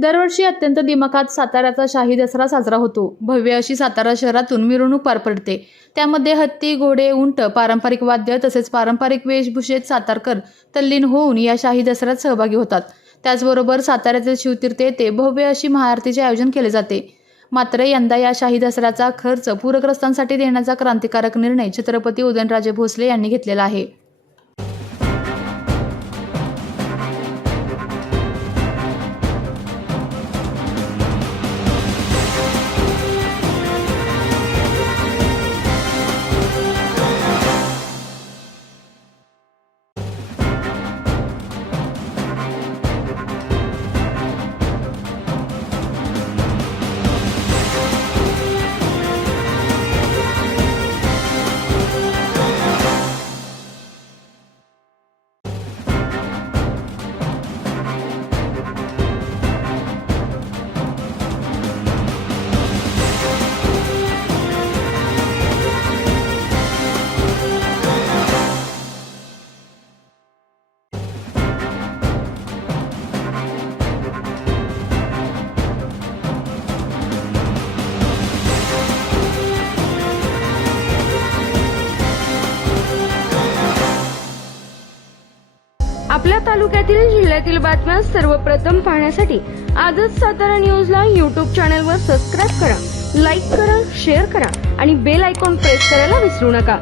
दरवर्षी अत्यंत दिमाखात साताऱ्याचा शाही दसरा साजरा होतो। भव्य अशी सातारा शहरातून मिरवणूक पार पडते। त्यामध्ये हत्ती, घोडे, उंट, पारंपरिक वाद्य तसेच पारंपरिक वेशभूषेत सातारकर तल्लीन होऊन या शाही दसऱ्यात सहभागी होतात। त्याचबरोबर साताऱ्यातील शिवतीर्थ येथे भव्य अशी महाआरतीचे आयोजन केले जाते। मात्र यंदा या शाही दसऱ्याचा खर्च पूरग्रस्तांसाठी देण्याचा क्रांतिकारक निर्णय छत्रपती उदयनराजे भोसले यांनी घेतलेला आहे। आपल्या तालुक्यातील जिल्ह्यातील बातम्या सर्वप्रथम पाहण्यासाठी आजच सातारा न्यूजला YouTube चॅनलवर सबस्क्राईब करा, लाईक करा, शेअर करा आणि बेल आयकॉन प्रेस करायला विसरू नका।